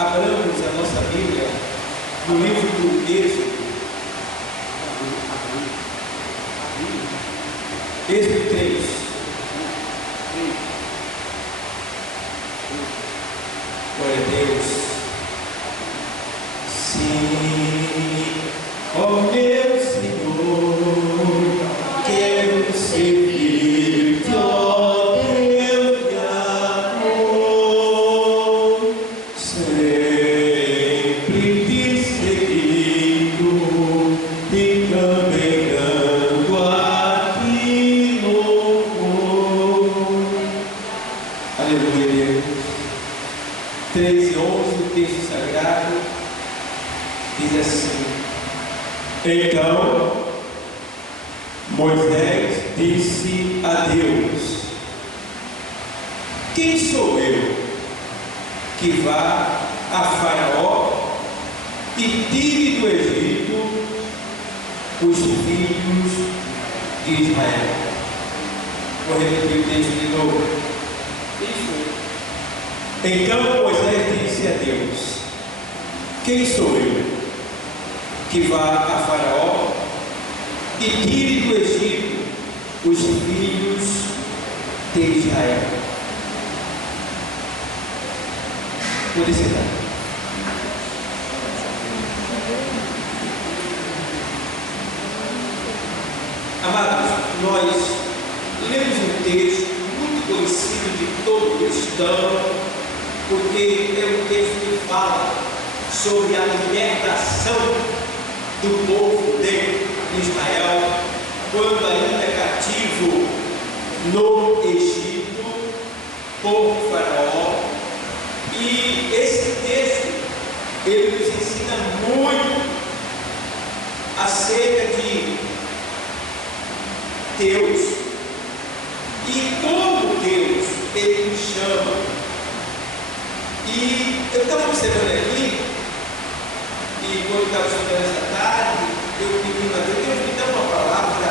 abramos a nossa Bíblia no livro do Êxodo. Êxodo 3. Glória a Deus. Sim, ó meu Senhor, quero servir-te, ó Deus de amor, sempre te seguindo e também dando a ti louvor. Aleluia, Deus. 13:11, o texto sagrado diz assim: Então Moisés disse a Deus: Quem sou eu que vá a Faraó e tire do Egito os filhos de Israel? Vou repetir o texto de novo. Então Moisés disse a Deus: Quem sou eu que vá a Faraó e tire do Egito os filhos de Israel? Pode sentar. Amados, nós lemos um texto muito conhecido de todo cristão, porque é um texto que fala sobre a libertação do povo de Israel, quando ainda cativo no Egito por Faraó. E esse texto ele nos ensina muito acerca de Deus e como Deus ele nos chama. E eu estava observando aqui, e quando estava estudando essa tarde, eu pedi a Deus: Deus, me dá uma palavra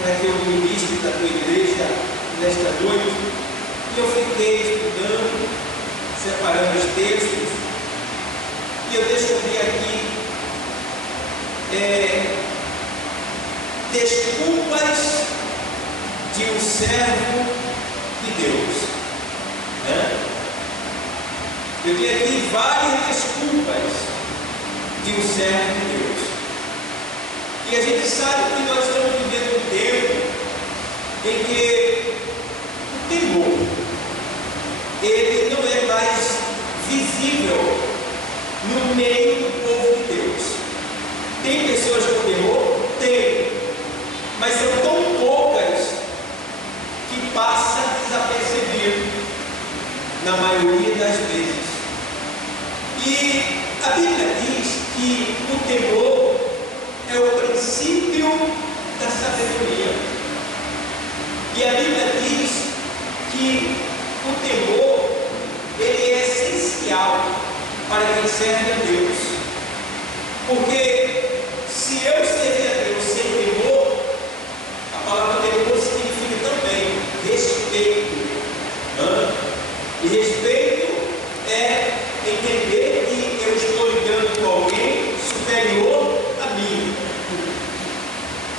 para que eu ministre da tua igreja nesta noite. E eu fiquei estudando, separando os textos, e eu descobri aqui desculpas de um servo de Deus. Eu tenho aqui várias desculpas de um servo de Deus. E a gente sabe que nós estamos vivendo um tempo em que o temor ele não é mais visível no meio do povo de Deus. Tem pessoas com temor? Tem, mas são tão poucas que passam desapercebido na maioria das vezes. E a Bíblia diz que o temor é o princípio da sabedoria. E a Bíblia diz que o temor ele é essencial para quem serve a Deus. Porque se eu servir a Deus sem temor, a palavra temor significa também respeito. E respeito é entender que eu estou lidando com alguém superior a mim.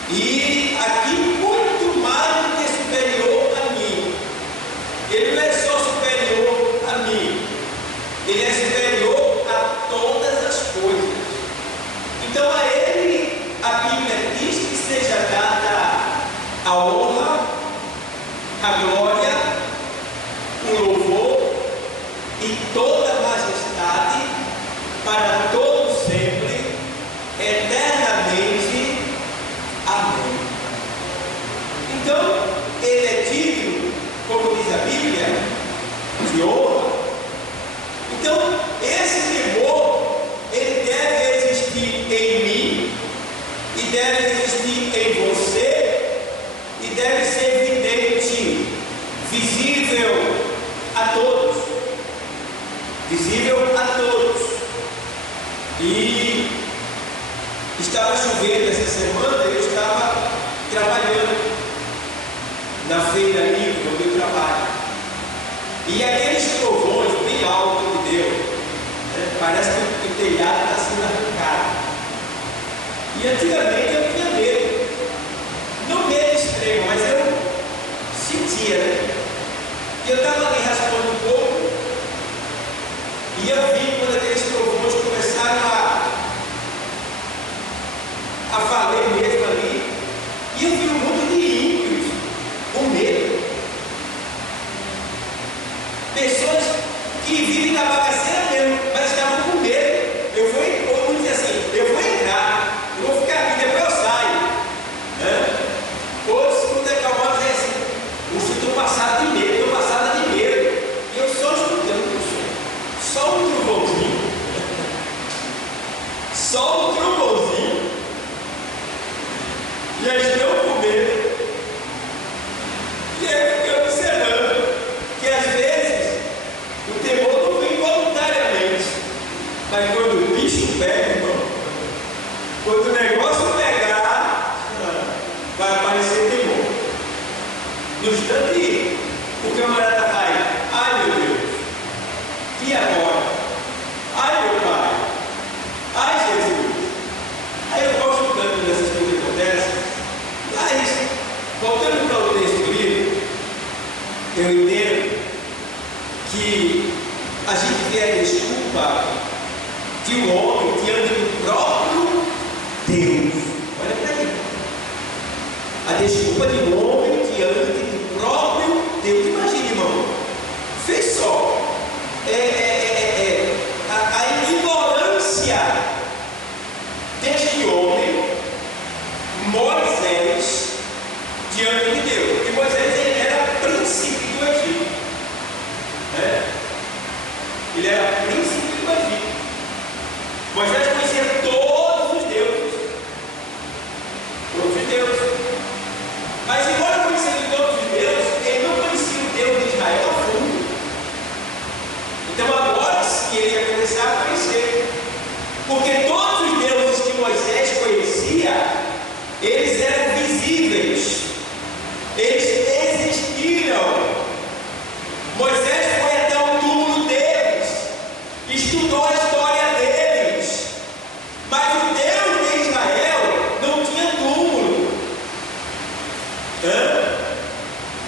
E aqui muito mais do que superior a mim. Ele não é só superior a mim, ele é superior a todas as coisas. Então a ele a Bíblia diz que seja dada a honra, a glória, o louvor e toda a majestade para todos sempre, eternamente. Amém. Então, ele é digno, como diz a Bíblia, de honra. Então, esse temor, ele deve existir em mim, e deve existir em você, e deve ser evidente, visível a todos. Visível a todos. E estava chovendo essa semana, eu estava trabalhando na feira livre, no meu trabalho. E aqueles trovões bem altos que deu, E antigamente eu tinha medo, não medo extremo, mas eu sentia, né? E eu estava ali raspando um pouco, e eu vi quando aqueles trovões começaram a valer mesmo ali, e eu vi um mundo de ímpios, com medo, pessoas que vivem na bagaceira mesmo, mas estavam com medo. Vamos dizer assim, eu vou entrar, eu vou ficar aqui, depois eu saio, né? Outros, quando é calmado, dizem assim: eu estou passado de medo, estou passada de medo, e eu só escutando, só um trovãozinho, só um trovãozinho, já estão com medo. E aí eu fiquei observando que às vezes o temor não vem voluntariamente, mas quando o bicho pega, irmão, quando o negócio pegar, vai aparecer temor. No instante, o camarada vai: ai meu Deus, e agora? Ai meu Pai, ai Jesus. Aí eu gosto tanto dessas coisas que acontecem. Mas, voltando para o texto do livro, eu entendo que a gente vê a desculpa de um homem diante do próprio Deus. Olha para aí. A desculpa de um homem diante do próprio Deus. Imagine, irmão. Fez só. A ignorância deste homem, Moisés, diante de Deus. Porque Moisés ele era príncipe do Egito. Ele era príncipe do Egito. Moisés conhecia todos os deuses. Todos os deuses. Mas embora conhecendo todos os deuses, ele não conhecia o Deus de Israel a fundo. Então agora sim ele ia começar a conhecer. Porque todos os deuses que Moisés conhecia, eles eram visíveis. Eles existiram. Moisés foi até o túmulo deles, estudou a história deles, mas o Deus de Israel não tinha túmulo,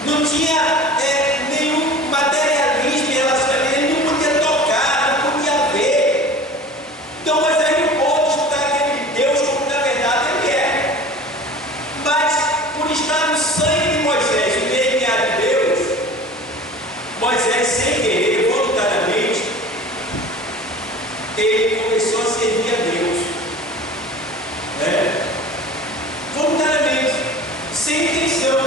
não tinha nenhum materialismo em relação a ele, ele não podia tocar, não podia ver. Então Moisés não pôde estudar aquele Deus como na verdade ele é. Mas por estar no sangue de Moisés, o DNA de Deus, Moisés, sem querer, voluntariamente, ele começou a servir a Deus, voluntariamente, sem intenção,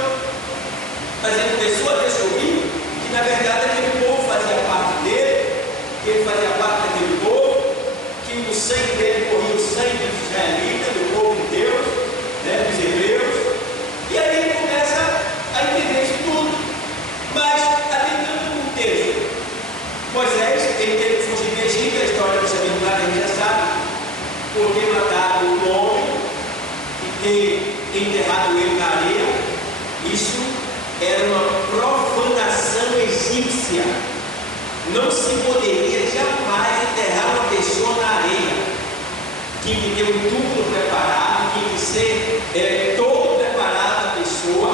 mas ele começou a descobrir que na verdade aquele povo fazia parte dele, que ele fazia parte daquele povo, que no sangue dele corria o sangue dos israelitas, do povo de Deus, dos hebreus, e aí ele começa a entender isso tudo. Mas, atendendo o texto, Moisés, ele teve que fugir do Egito, a história do seu milagre a gente já sabe, por ter matado um homem e ter enterrado ele na areia. Isso era uma profanação egípcia. Não se poderia jamais enterrar uma pessoa na areia. Tinha que ter um túmulo preparado, tinha que ser todo preparado a pessoa.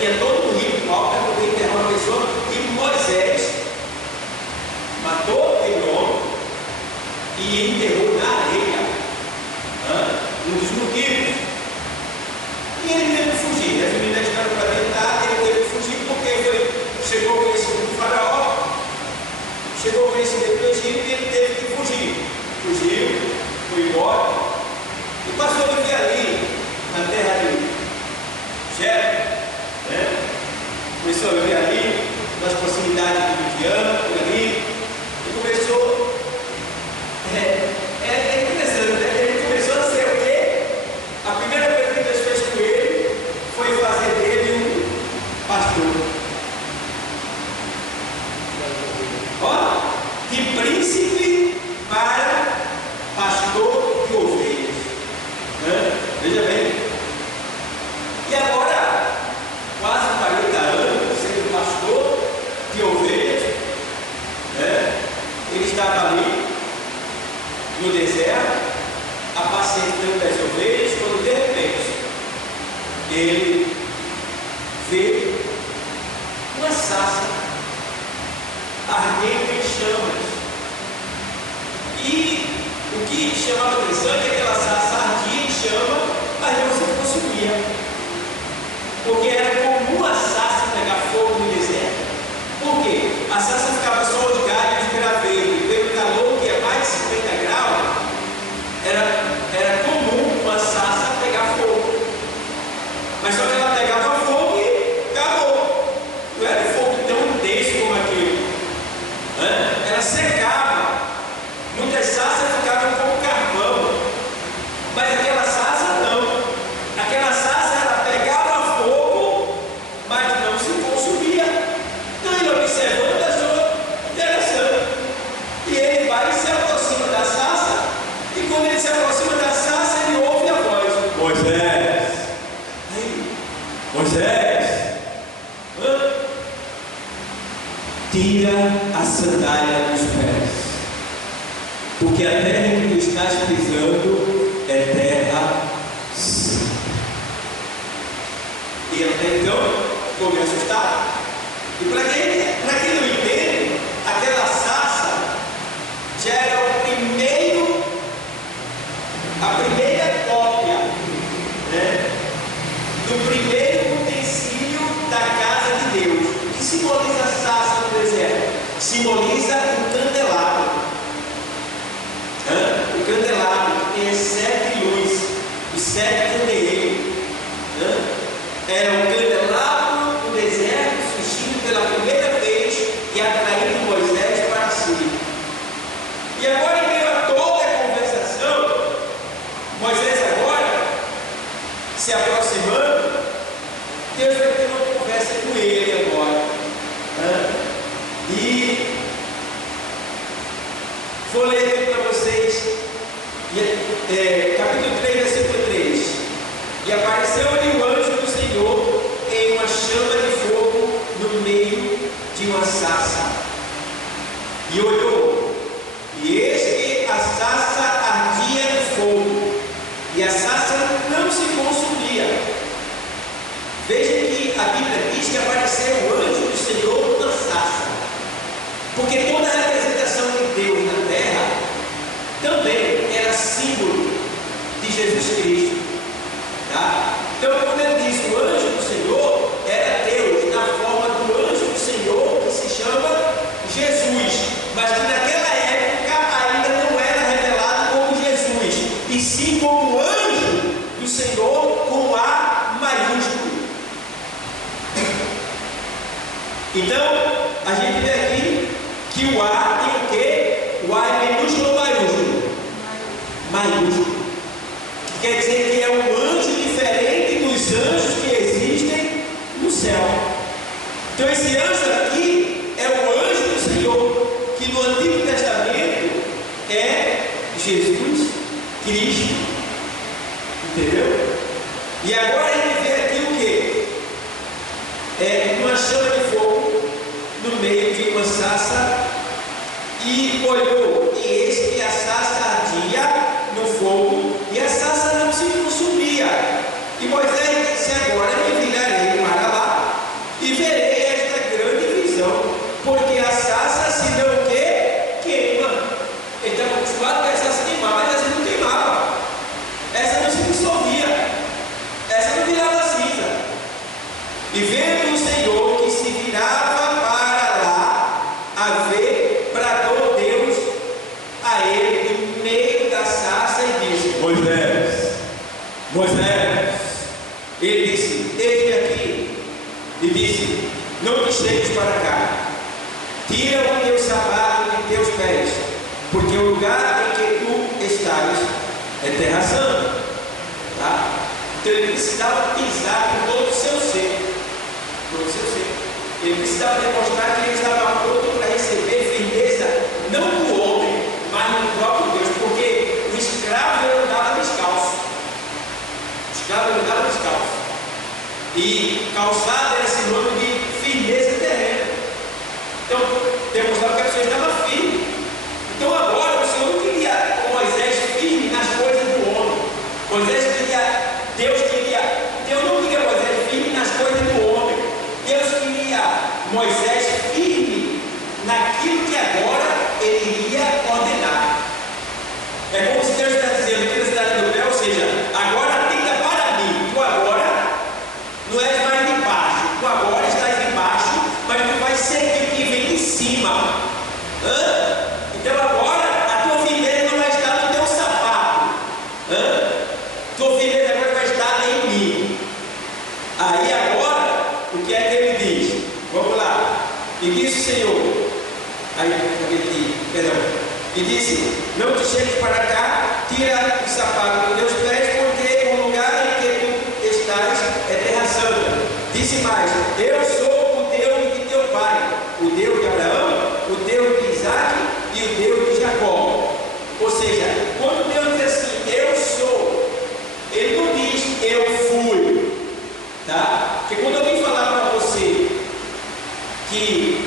Tinha todo um ritual para poder enterrar uma pessoa. E Moisés matou aquele homem e enterrou na areia. Um dos motivos. E ele teve que fugir. Resumindo a história para tentar, ele teve que fugir porque chegou o conhecimento do faraó, chegou o conhecimento do Egito e ele teve que fugir. Fugiu, foi embora e passou a viver ali, na terra de Jefté. Começou a viver ali, nas proximidades de Midian, por ali, e começou. É interessante, né? Ele começou a ser o quê? A primeira coisa que Deus fez com ele foi fazer dele um pastor. Ó, de príncipe para pastor de ovelhas. Veja bem. E agora, quase 40 anos, sendo pastor de ovelhas, ele estava ali no deserto, apacentando as ovelhas, quando de repente ele vê uma sarça ardendo em chamas. E o que chamava atenção é que aquela sarça ardia em chama, mas não se consumia, porque era comum a sarça pegar fogo no deserto. Por quê? A sarça ficava só de galho de graveto, e pelo calor que é mais de 50 graus, era comum uma sarça pegar fogo. Mas só que ela pegava fogo e acabou. Não era fogo tão intenso como aquele. Ela secava. Muitas sarças ficavam como carvão. Mas aquela sarça não. Aquela sarça ela pegava fogo, mas não se consumia. Então ele observando achou interessante. E ele vai e se aproxima da sarça. E quando ele se aproxima da sarça, ele ouve a voz: Moisés! Moisés! Tira a sandália dos pés, porque a terra em que tu estás pisando é terra santa. E até então ficou meio assustado. E para quem não entende, aquela sarça já era a primeira cópia, né, do primeiro utensílio da casa de Deus. O que simboliza a sarça no deserto? Simboliza o candelabro. O candelabro que tem as 7 luzes, os 7 candeeiros. Era um candelabro no deserto, surgindo pela primeira vez e atraindo Moisés para si. E agora, em meio a toda a conversação, Moisés agora se aproximando, Deus vai ter uma conversa com ele agora. E vou ler aqui para vocês, capítulo 3, versículo 3. E apareceu-lhe o anjo do Senhor em uma chama de fogo no meio de uma sarça. E olhou, e eis que a sarça ardia no fogo, e a sarça não se consumia. Veja que a Bíblia diz que apareceu o anjo do Senhor na sarça, porque toda a representação de Deus na terra também era símbolo de Jesus Cristo. Tá? Então, quando ele diz o anjo do Senhor, era Deus na forma do anjo do Senhor, que se chama Jesus, mas que naquela época ainda não era revelado como Jesus, e sim como anjo do Senhor com A maiúsculo. Então, a gente vê aqui que o A tem o quê? O A é minúsculo ou maiúsculo? Maiúsculo. Quer dizer que é um anjo diferente dos anjos que existem no céu. Então esse anjo aqui é o anjo do Senhor, que no Antigo Testamento é Jesus Cristo. Entendeu? E agora a gente vê aqui o que? É uma chama de fogo no meio de uma sarça. E olhou, e eis que a sarça ardia no fogo, e a sarça não se consumia. E Moisés disse: agora me virarei para lá e verei esta grande visão, porque a sarça se não queima. Ele estava acostumado com a sarça queimar, mas essa não queimava, essa não se dissolvia, essa não virava cinza. E vendo o Senhor que se virava para lá a ver, bradou Deus a ele no meio da sarça e disse: Moisés, Moisés. Ele disse: eis-me aqui. E disse: não te chegues para cá, tira o teu sapato de teus pés, porque o lugar em que tu estás é terra santa. Tá? Então ele precisava pisar com todo o seu ser, todo o seu ser. Ele precisava demonstrar que ele estava pronto para receber firmeza, não do homem, mas no próprio Deus, porque o escravo ele andava descalço. O escravo ele andava descalço. E calçado era sinônimo de firmeza terrena. Então, demonstrava que a pessoa estava firme. Então agora o Senhor não queria Moisés firme nas coisas do e disse: não te chegues para cá, tira o sapato dos teus pés, porque o lugar em que tu estás é terra santa. Disse mais: eu sou o Deus de teu pai, o Deus de Abraão, o Deus de Isaac e o Deus de Jacó. Ou seja, quando Deus diz assim, eu sou, Ele não diz eu fui, tá? Porque quando alguém falar para você que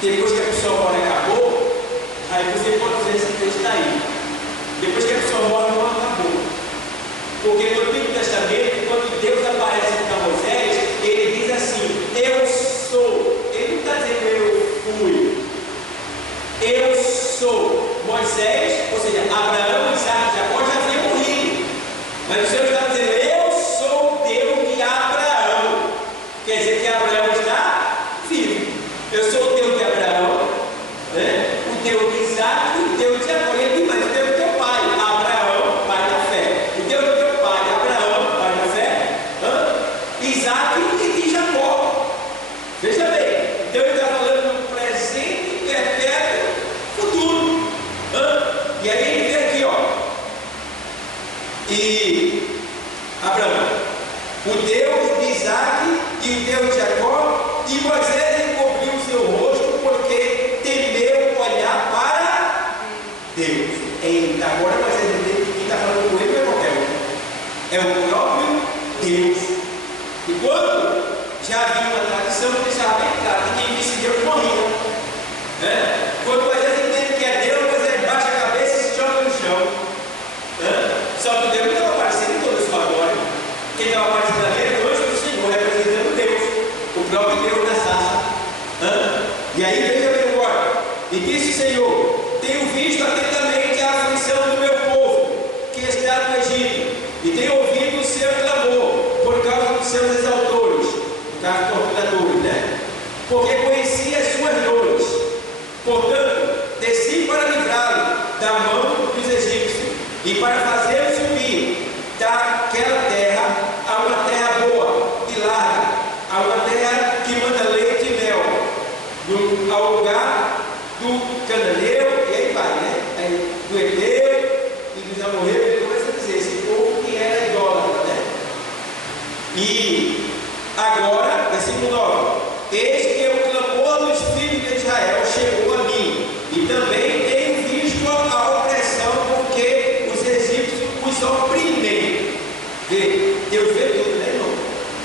depois que a pessoa morre acabou, aí você pode dizer esse texto está aí. Depois que a pessoa morre, não acabou. Porque no Antigo Testamento, quando Deus aparece para Moisés, Ele diz assim, eu sou. Ele não está dizendo eu fui. Eu sou. Moisés, ou seja, Abraão, Isaac e Jacó já haviam morrido. Mas o Senhor está dizendo, eu sou o Deus de Abraão. Quer dizer que Abraão está vivo. Eu sou o Deus de Abraão, né? O Deus de Isaac e o Deus de Jacó. Ele diz, mas o Deus do teu pai, Abraão, pai da fé. O Deus do teu pai, Abraão, pai da fé. Isaac e de Jacó. Veja bem, então ele está falando do presente, perpétuo, futuro. E aí ele vem aqui, ó. E Abraão, o Deus de Isaac e o Deus de Jacó, e Moisés encobriu o seu rosto porque temeu olhar para Deus. Eita, agora Moisés entende que quem está falando com ele não é qualquer um, é o próprio Deus. E quando já havia uma tradição, ele deixava bem claro que quem visse Deus morria, né? Quando Moisés entende que é Deus, Moisés baixa a cabeça e se joga no chão, né? Só que Deus não estava aparecendo em toda a sua glória. Quem estava aparecendo ali era o anjo do Senhor, representando Deus, o próprio Deus da sarça. E aí veja bem agora, e disse o Senhor, tenho visto atentamente a aflição do meu povo, que está no Egito, e tenho ouvido o seu clamor, por causa dos seus exaltores, no caso torturadores, né? Porque conheci as suas dores, portanto, desci para livrá-lo da mão dos egípcios, e para fazê-lo subir daquela terra a uma terra boa e larga, a uma terra que manda leite e mel, ao lugar do cananeiro, e aí vai, né? Aí, do Eteu e dos amorreus, ele começa a dizer, esse povo que era idólatra, né? E agora, versículo 9, eis que o clamor dos filhos de Israel chegou a mim, e também tenho visto a opressão, porque os egípcios os oprimem. Vê, Deus vê tudo, né, irmão?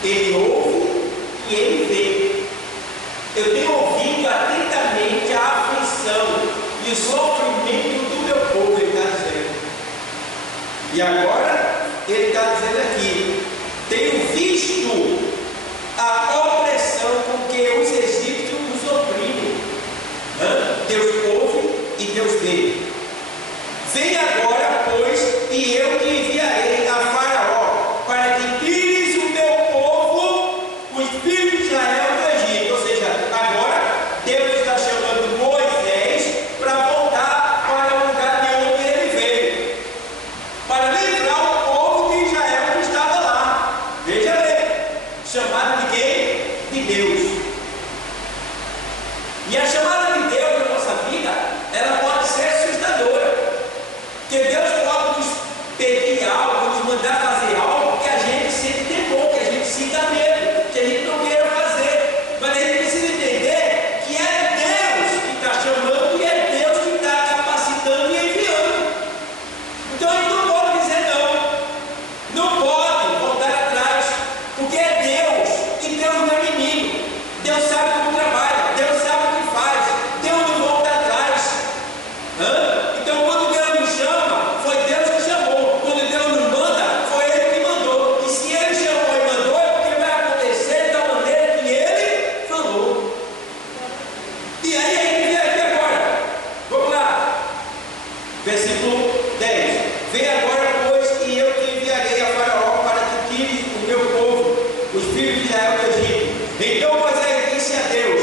Ele ouve e ele vê. Eu tenho ouvido atentamente a aflição e o sofrimento do meu povo, ele está dizendo. E agora, ele está dizendo aqui, tenho visto a opressão com que os egípcios os oprimem. Deus ouve e Deus vê. Vem agora, pois, e eu te enviarei a Faraó, para que tires o meu povo, os filhos de Israel, do Egito. Ou seja, agora Deus está chamando Moisés para voltar para o lugar de onde ele veio, para livrar o povo de Israel que estava lá. Veja bem, chamado de quem? De Deus. E a chamada de Deus na nossa vida, ela pode ser assustadora. Porque Deus pode nos pedir algo, nos mandar fazer algo que a gente sente temor, que a gente sinta medo, que a gente não queira fazer. Mas a gente precisa entender que é Deus que está chamando e é Deus que está capacitando e enviando. Então a gente não pode dizer não. Não pode voltar atrás, porque é Deus, e Deus não é menino. Deus sabe como trabalha, Deus sabe o que faz, Deus não volta atrás. Então quando Deus nos chama, foi Deus que chamou. Quando Deus nos manda, foi Ele que mandou. E se Ele chamou e mandou, é porque vai acontecer da maneira que Ele falou. E aí a gente vem aqui agora. Vamos lá. Versículo 10. Vem agora, pois, e eu te enviarei a Faraó para que tires o meu povo, os filhos de Israel, do Egito. Então Moisés disse a Deus,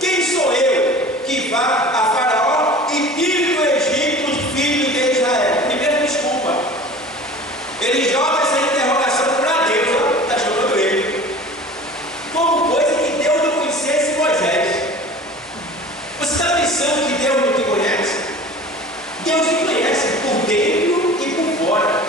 quem sou eu que vá a Faraó e tire do Egito os filhos de Israel? Primeira desculpa. Ele joga essa interrogação para Deus, está chamando ele. Como coisa que Deus não conhecesse Moisés. Ou dentro e por fora.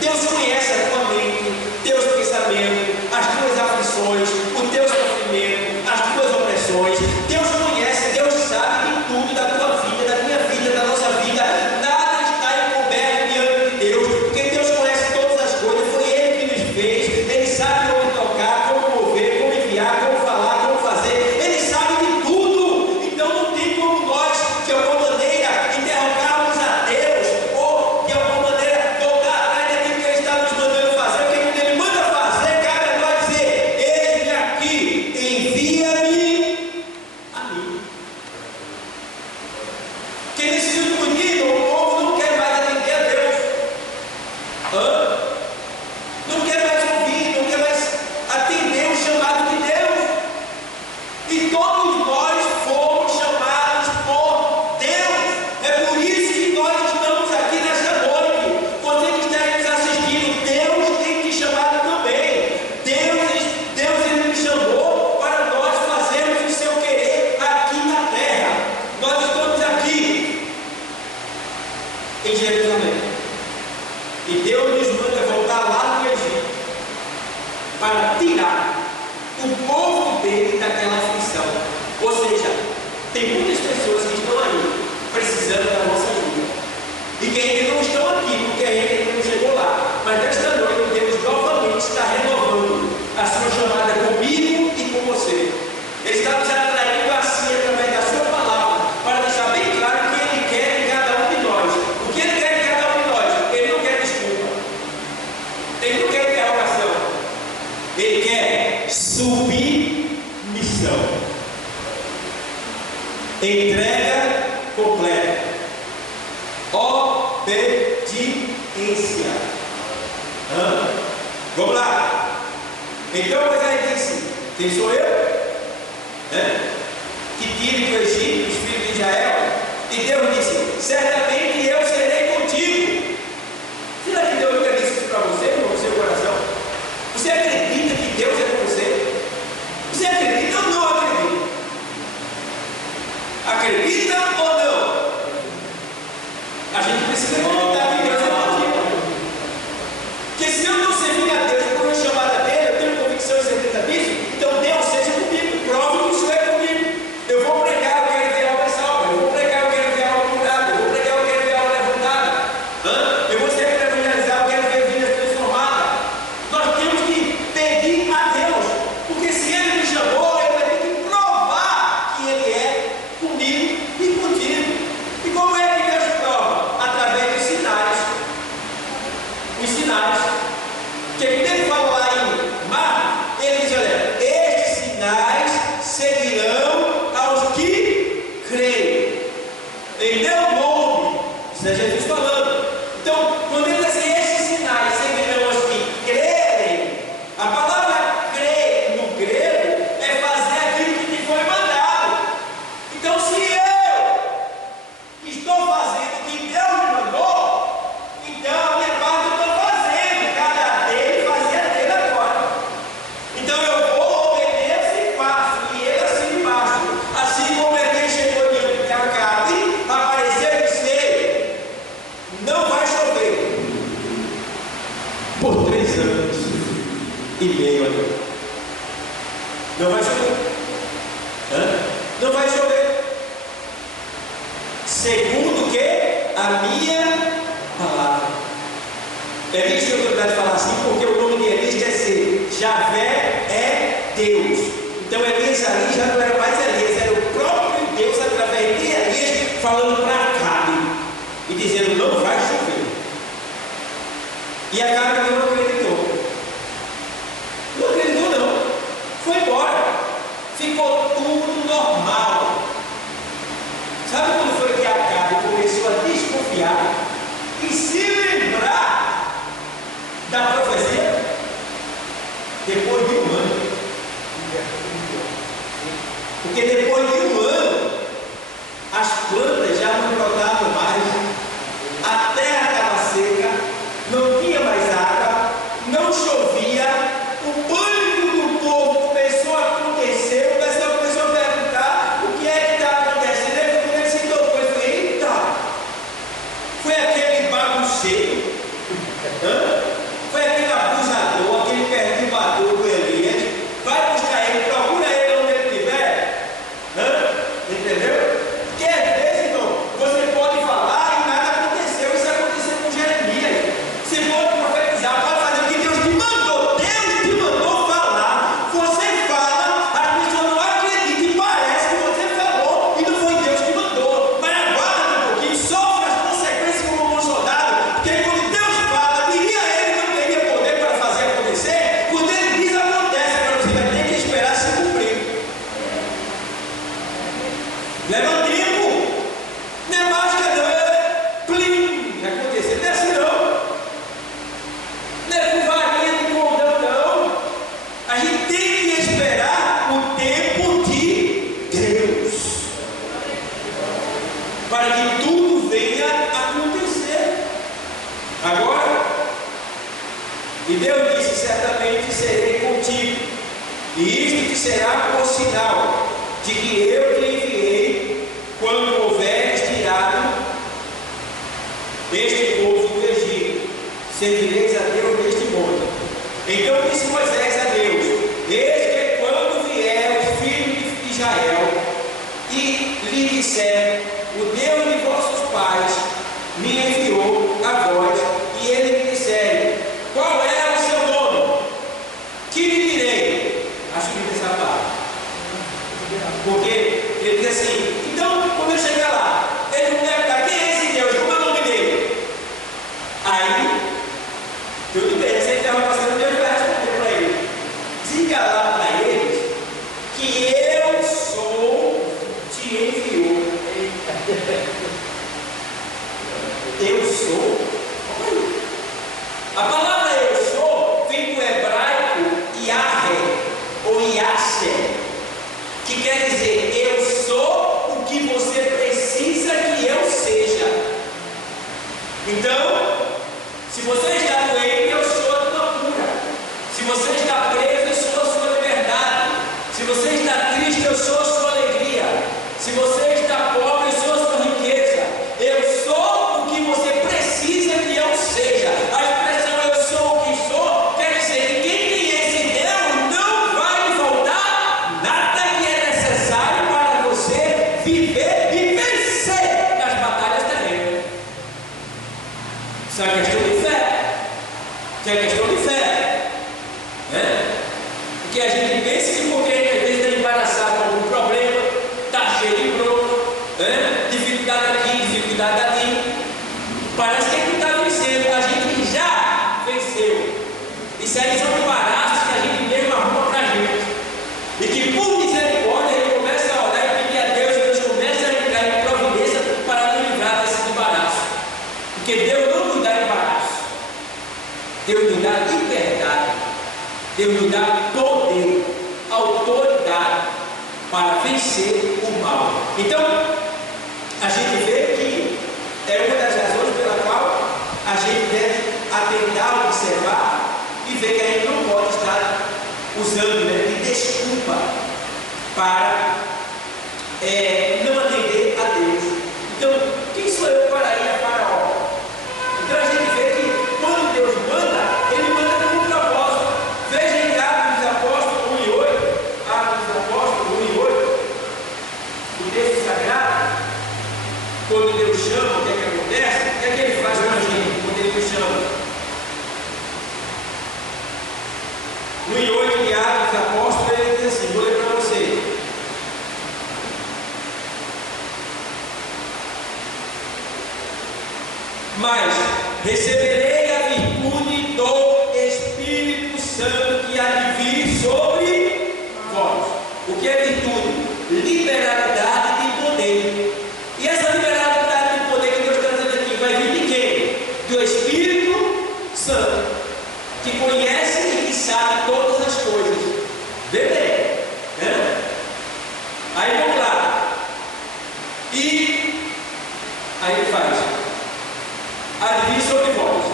Deus conhece a tua mente, teus pensamentos, as tuas aflições, o teu sofrimento, as tuas opressões. Deus conhece, Deus sabe de tudo da tua vida, da minha vida, da nossa vida. Nada está encoberto diante de Deus, porque Deus conhece todas as coisas. Foi Ele que nos fez. Ele sabe como tocar, como mover, como enviar, como falar, como fazer. Ele sabe de tudo. Então não tem como nós, de alguma maneira, interrogarmos a Deus, ou de alguma maneira voltar atrás daquilo que Ele está nos mandando fazer. Porque quando Ele manda fazer, cabe a nós dizer: eis-me aqui, envia-me a mim. Porque nesse último dia o povo não quer mais atender a Deus. Não quer mais ouvir, não quer mais atender o chamado de Deus. E todos nós fomos chamados por Deus. É por isso que nós estamos aqui nesta noite. Você que está aí nos assistindo, Deus tem te chamado também. Deus Ele me chamou para nós fazermos o seu querer aqui na terra. Nós estamos aqui em Jerusalém. E Deus nos manda voltar lá no Egito para tirar o povo dele daquela aflição. Ou seja, tem muitas pessoas que estão aí precisando da nossa ajuda e que ainda não estão aqui porque ainda não chegou lá. Mas nesta noite Deus novamente está renovando a sua chamada comigo e com você. Ele está nos atraindo assim através da sua palavra para deixar bem claro o que Ele quer de cada um de nós. O que Ele quer de cada um de nós? Ele não quer desculpa, Ele não quer interrogação, Ele quer submissão, entrega completa, obediência. Vamos lá. Então Moisés disse: quem sou eu? Que tire do Egito os filhos de Israel. E Deus disse: certamente eu serei contigo. Será que Deus nunca disse isso para você, no seu coração? Você acredita que Deus é com você? Você acredita ou não acredita? Acredita ou não? A gente precisa acreditar que Deus é contigo. Porque se eu não servir a Deus por uma chamada dele, eu tenho convicção e certeza disso, então Deus seja comigo, prove que o Senhor é comigo. Eu vou pregar, eu quero ver a obra salva. Eu vou pregar, eu quero ver a obra curada. Eu vou pregar, eu quero ver a obra levantada. Eu vou sempre evangelizar, eu quero ver vidas transformadas. Nós temos que pedir a Deus, porque se Ele me chamou, Ele vai ter que provar que Ele é comigo e contigo. E como é que Deus prova? Através dos sinais. Os sinais. Porque quando Ele fala lá em Marcos, Ele diz: olha, estes sinais seguirão aos que creem em meu nome. Isso é Jesus falando. Então, quando Ele diz assim: estes sinais seguirão aos que crerem, a palavra crer no grego é fazer aquilo que te foi mandado. Então, se eu estou fazendo o que Deus me mandou, então a minha parte eu estou fazendo. Cada dele fazia dele agora. Então eu vou, obedeço e faço, e ele assim embaixo. Assim como ele chegou diante de Acabe, apareceu e disse: ei, não vai chover por 3 anos e meio agora. Não vai chover. Não vai chover. Segundo o que? A minha palavra. Elias tem autoridade de falar assim porque o nome de Elias quer ser Javé é Deus. Então Elias ali já não era mais Elias, era o próprio Deus através de Elias falando para Acabe e dizendo: não vai chover. E Acabe não acreditou. Não acreditou não. Foi embora. Ficou tudo normal. Sabe quando foi que Acabe começou a desconfiar e se lembrar da profecia? Depois de 1 ano. Porque depois de 1 ano, as plantas já não brotavam mais, a terra estava seca, não tinha mais água, não chovia, o pânico do povo começou a acontecer, o pessoal começou a perguntar: o que é que está acontecendo? Ele se tocou e falou: eita, foi aquele para que tudo venha a acontecer. Agora, e Deus disse: certamente serei contigo, e isto te será por sinal de que eu te enviei quando houveres tirado este povo do Egito. Servireis a Deus neste monte. Então disse Moisés a Deus: eis que quando vier os filhos de Israel e lhe disser: o Deus de vossos pais me enviou a vós, e ele me disser: qual é o seu nome? Que lhe direi? Acho que nessa parte, porque ele diz assim: então quando eu chegar lá, eles vão perguntar: quem é esse Deus? Como é o nome dele? Aí, tudo bem, essa interrogação Deus vai responder para ele: diga lá para eles que eu sou, te enviou. Eu sou. A palavra eu sou vem do hebraico Yahé ou Yasher, que quer dizer: eu sou o que você precisa que eu seja. Então, se você está doente, eu sou a tua cura. Se você está preso, eu sou a sua liberdade. Se você está triste, eu sou a sua alegria. Se você está pobre, eu sou a sua riqueza. Eu sou o que você precisa que eu seja. A expressão eu sou o que sou quer dizer que quem tem esse Deus não vai lhe faltar nada que é necessário para você viver e vencer nas batalhas terrenas. Isso é questão de fé. Isso é questão de fé. Porque a gente pensa que porque às vezes está embaraçado com algum problema, está cheio de bronca, dificuldade aqui, dificuldade ali, parece que ele está vencendo. A gente já venceu. Isso aí são embaraços que a gente mesmo arruma para a gente, e que por misericórdia ele começa a orar e pedir a Deus, e Deus começa a entrar em providência para nos livrar desses embaraços. Porque Deus não nos dá embaraço, Deus nos dá liberdade, Deus nos dá poder, autoridade para vencer o mal. Então, a gente vê que é uma das razões pela qual a gente deve atentar, observar e ver que a gente não pode estar usando de desculpa para não atender a Deus. Então, quem sou eu para ir a Faraó? Então a gente vê que quando Deus manda, ele manda com um propósito. Veja em Atos dos Apóstolos 1 e 8, Atos dos Apóstolos 1 e 8, o texto sagrado. Quando Deus chama, o que é que acontece? O que é que ele faz com a gente quando ele nos chama? 1 e 8 de Atos dos Apóstolos, ele diz assim: vou ler para você. Mas receberei a virtude do Espírito Santo que há de vir sobre vós. O que é virtude? Liberalidade de poder. E essa liberalidade de poder que Deus está dizendo aqui vai vir de quem? Do Espírito Santo, que conhece e que sabe todas as coisas. Vê bem, Aí vamos lá. E aí ele faz: advir sobre vós,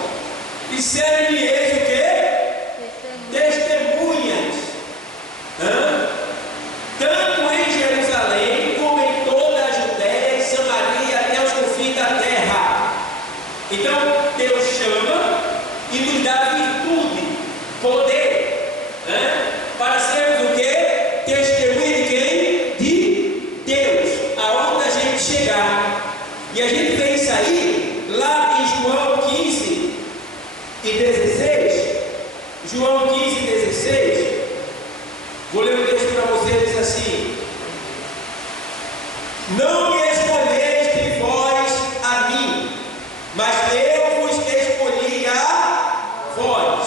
e serem-lhes o quê? Testemunhas, tanto em Jerusalém como em toda a Judéia e Samaria até os confins da terra. Então Deus chama e nos dá virtude, poder, para sermos o quê? Testemunha de quem? De Deus, aonde a gente chegar. E a gente vê isso aí lá em João 15 e 16. João 15 e 16. Vou ler o texto para vocês, diz assim: não me escolheste vós a mim, mas eu vos escolhi a vós.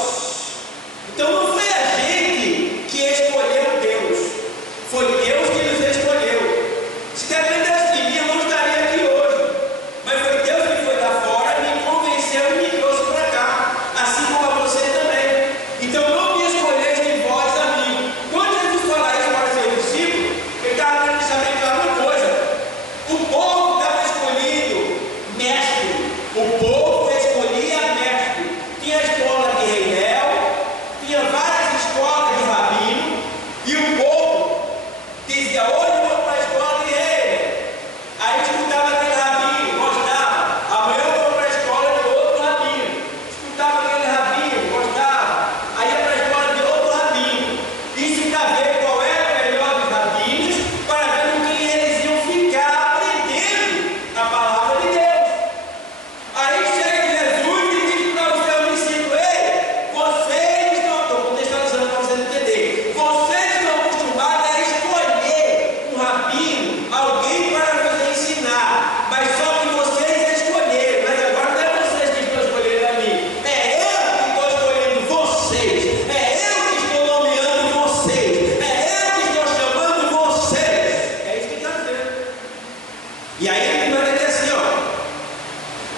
Então não foi a gente que escolheu Deus, foi Deus que nos escolheu. Se dependesse de mim, eu não estaria aqui hoje, mas foi Deus que foi lá fora, me convenceu e me trouxe para cá, assim como a você também. Então não me escolheste vós a mim. Quando Jesus fala isso para seus discípulos, ele está querendo saber de uma coisa: o povo estava escolhido E aí ele manda dizer assim, ó: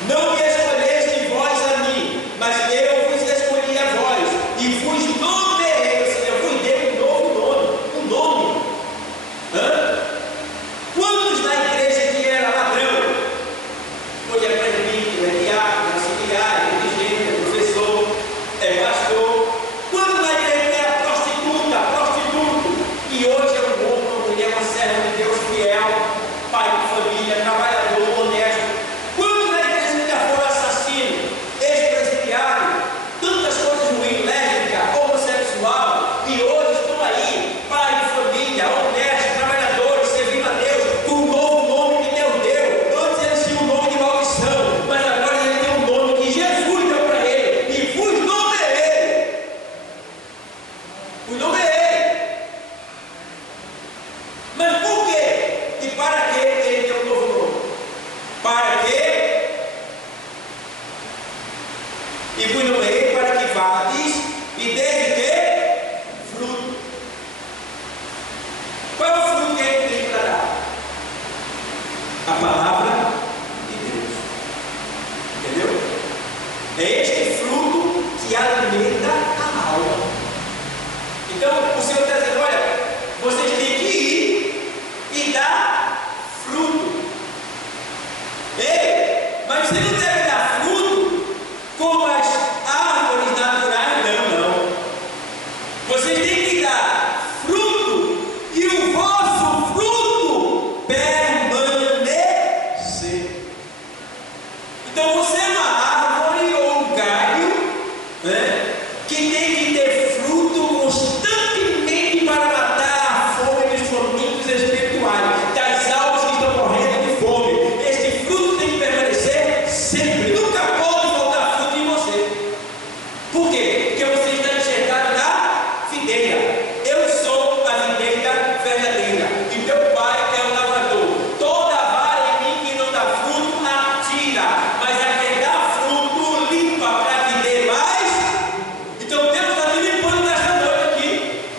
não me escolheste vós a mim, mas eu vos escolhi a vós, e vos nomeei, ou seja, eu vos dei um novo nome, um nome. Quantos na igreja que era ladrão? Hoje é presbítero, é diácono, auxiliar, é dirigente, é professor, é pastor. Quantos na igreja que era prostituta, prostituto, e hoje é um homem, uma mulher, uma serva de Deus fiel, pai de família, trabalhador, honesto? Quantos na igreja que já foram assassino, ex-presidiário, tantas coisas ruins, lésbica, homossexual, e hoje estão aí, pai de família, honesto, trabalhadores, servindo a Deus, com o novo nome que Deus deu. Antes eles tinham um nome de maldição, mas agora ele tem um nome que Jesus deu para ele, e vos nomeei. Vos nomeei. Mas por quê? E para que ele tem um novo nome? Para quê? E vos nomeei para que vades e deis quê? Fruto. Qual é o fruto que a gente tem para dar? A palavra de Deus. Entendeu? É este fruto que alimenta a alma. Então o Senhor está dizendo: olha, vocês têm que ir e dar fruto. Ei, mas você não deve dar fruto como as árvores naturais, não. Vocês têm que dar fruto e o vosso fruto permanecer. Então você é uma árvore ou um galho, né, que tem que ter fruto constantemente para matar a fome dos famintos espirituais, das almas que estão morrendo de fome. Este fruto tem que permanecer sempre, nunca pode faltar fruto em você. Por quê? Porque você está enxergado na videira. Eu sou a videira verdadeira, e meu Pai é o lavrador. Toda vara em mim que não dá fruto, atira, mas a que dá fruto, limpa, para que dê mais. Então Deus está te limpando nessa noite aqui,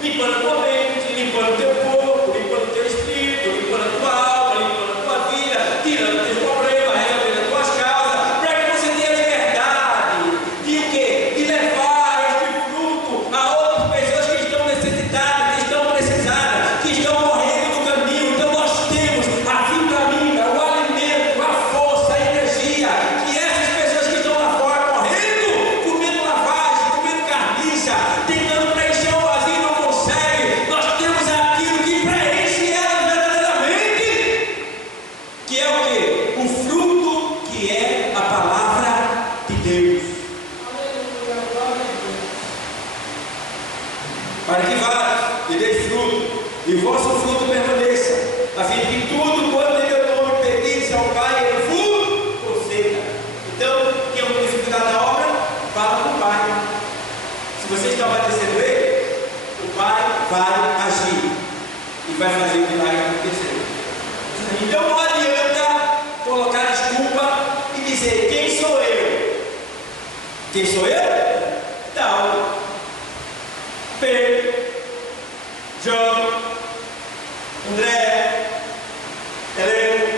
limpando a tua mente, limpando o teu corpo, limpando o teu espírito, limpando a tua alma, limpando a tua vida, tirando os teus problemas, resolvendo as tuas causas, para que você tenha liberdade de o quê? De levar este fruto a outras pessoas que estão necessitadas, que estão precisadas, que estão morrendo no caminho. Então nós temos a vitamina, o alimento, a força, a energia, que essas pessoas que estão lá fora morrendo, comendo lavagem, comendo carniça, tentando preencher o vazio e não consegue, nós temos aquilo que preenche elas verdadeiramente, que é o quê? O fruto, que é a palavra de Deus. Para que vá e dê fruto, e o vosso fruto permaneça, a fim de que tudo quanto em meu nome pedis ao Pai, ele vos conceda. Então, quem é o dificuldade da obra? Fala com o Pai. Se você está obedecendo ele, o Pai vai agir e vai fazer o milagre acontecer. Então não adianta colocar desculpa e dizer: quem sou eu? Quem sou eu? Tal, Pedro, João, André, Helena,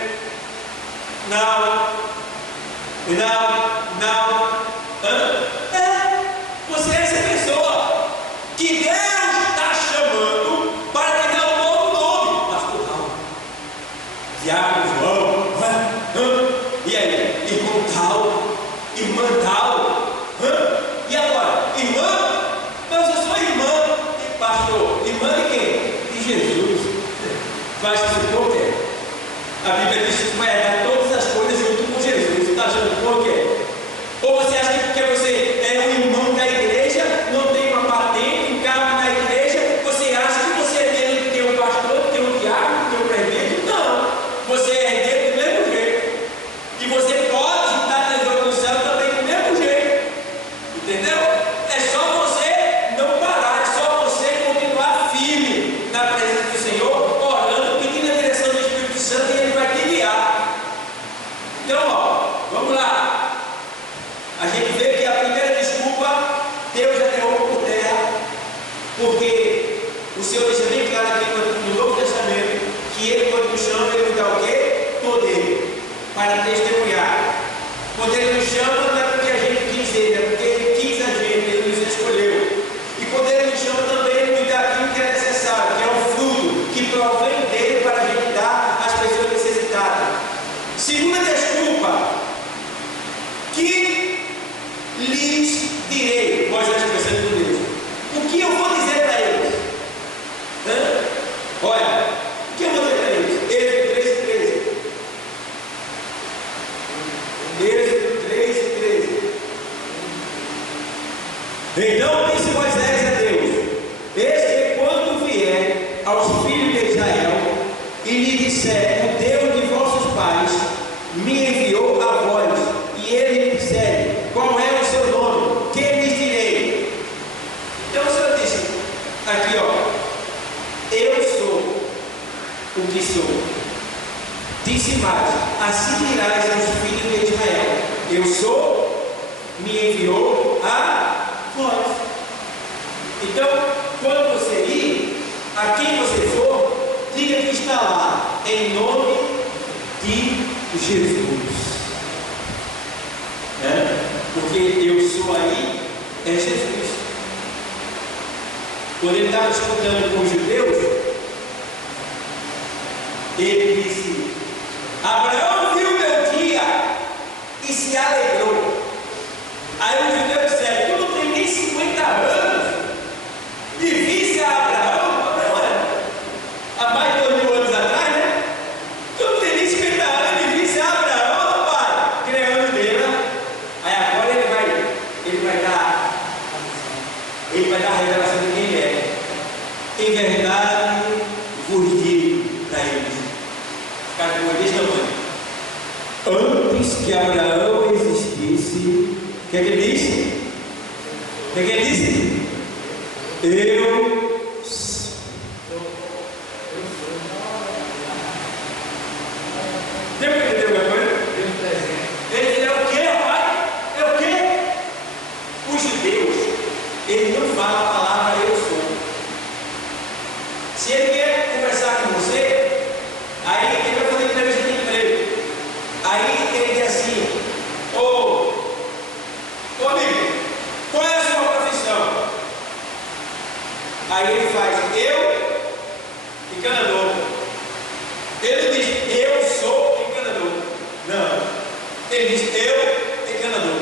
você é essa pessoa que Deus está chamando para te dar um novo nome. Pastor Raul, diácono João, e aí? Irmão tal, irmã tal, e agora? Irmã? Mas eu sou irmã. E pastor, irmã de quem? De Jesus. Vai se supor que a Bíblia diz que vai dar todas as coisas junto com Jesus. Está achando por quê? para testemunhar. Quando Ele nos chama, não é porque a gente quis Ele, é porque Ele quis a gente, Ele nos escolheu. E quando Ele nos chama também, Ele nos dá aquilo que é necessário, que é o fruto que provém dele para a gente dar às pessoas necessitadas. Segunda desculpa, que lhes direi, Moisés conversando com Deus. O que eu vou dizer para eles? Olha, o que eu vou dizer para eles? Êxodo 3:13. Êxodo 3:13. Então disse Moisés a Deus: eis que quando vier aos filhos de Israel e lhe disser, o Deus de vossos pais me enviou a vós, e ele lhe disser, qual é o seu nome? Que lhes direi? Então o Senhor disse, aqui eu sou o que sou. Disse mais, assim dirás aos filhos de Israel, eu sou, me enviou a vós. Então, quando você ir, a quem você for, diga que está lá, em nome de Jesus. Porque eu sou aí, é Jesus. Quando ele estava disputando com os judeus, ele disse, Abraão viu meu dia e se alegrou. Aí os judeus disseram, tu não tem nem 50 anos e visse a Abraão, há mais de 2000 anos atrás, né? Tu não tem nem 50 anos e visse a Abraão, pai, criando dele. Aí agora ele vai dar a revelação de quem é. Em verdade vos digo para eles. Ficar com uma desse tamanho. Antes que Abraão existisse, o que é que ele disse? O que é que ele disse? Eu. Deu para entender alguma coisa? Ele é o que, pai? É o que? Os judeus, ele não fala a palavra eu sou. Se ele quer conversar com você, aí ele vai fazer entrevista de emprego. Aí ele diz assim, ô amigo, qual é a sua profissão? Aí ele faz, eu encanador. Ele diz, eu sou encanador. Não. Ele diz, eu encanador.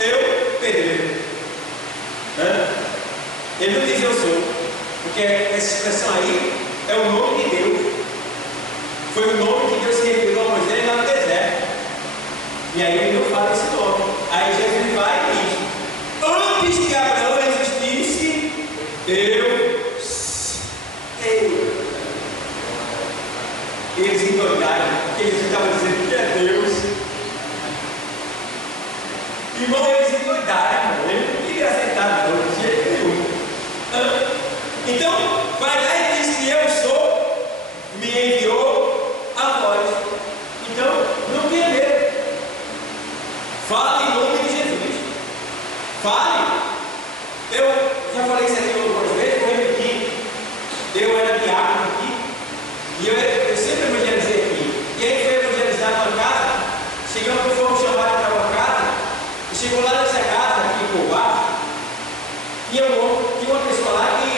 Eu pedreiro. Ele não diz eu sou. Porque essa expressão aí é o nome de Deus. Foi o nome que Deus se revelou a Moisés lá no deserto. E aí ele não fala esse nome. Aí Jesus vai e diz, antes que Abraão existisse, eles endoidaram, porque eles estavam dizendo que é Deus. Irmão, eles endoidaram, ele não queria aceitar não, de jeito nenhum. Então, vai lá e diz que eu sou, me enviou a vós. Então, não tenha medo. Fale em nome de Jesus. Fale. Eu já falei isso aqui algumas vezes, vou repetir. Eu era diácono aqui, e eu sempre evangelizei aqui. E aí foi evangelizar numa casa, chegamos, fomos chamados para uma casa, e chegou lá nessa casa, aqui em Cobar, tinha uma pessoa lá que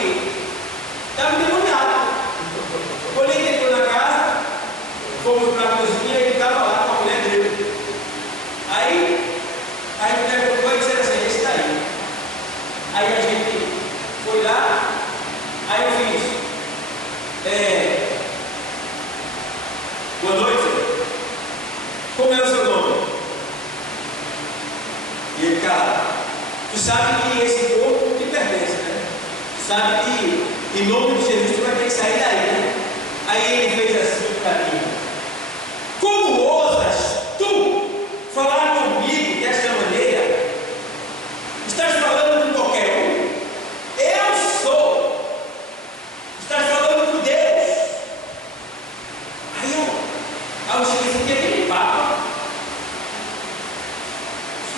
estava endemoniado. Quando ele entrou na casa, fomos para a cozinha e ele estava lá com a mulher dele. Aí a gente perguntou e disseram assim, esse daí. Aí a gente foi lá, aí eu fiz, boa noite, como é o seu nome? E ele, cara, tu sabe que esse corpo te pertence, né? Tu sabe que em nome de Jesus tu vai ter que sair daí, né? Aí ele fez assim para mim, como ousas tu falar comigo desta maneira? Estás falando com qualquer um? Eu sou. Estás falando com Deus. Aí eu cheguei aqui, aquele papo.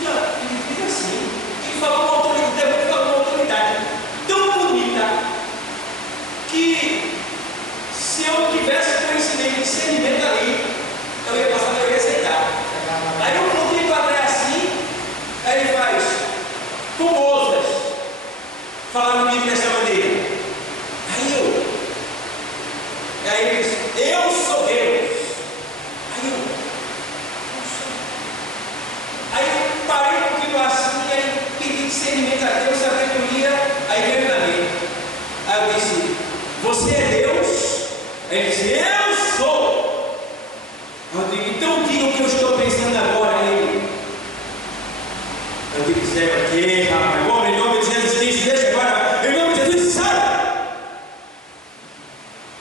Ele fez assim. Ele falou uma autoridade, ele falou uma autoridade tão bonita que se eu tivesse conhecimento e discernimento ali, eu ia passar Rodrigo, então diga o que eu estou pensando agora aí. Eu digo, Zé, o quê, rapaz? Bom, em nome de Jesus Cristo, deixa agora. Em nome de Jesus, sai!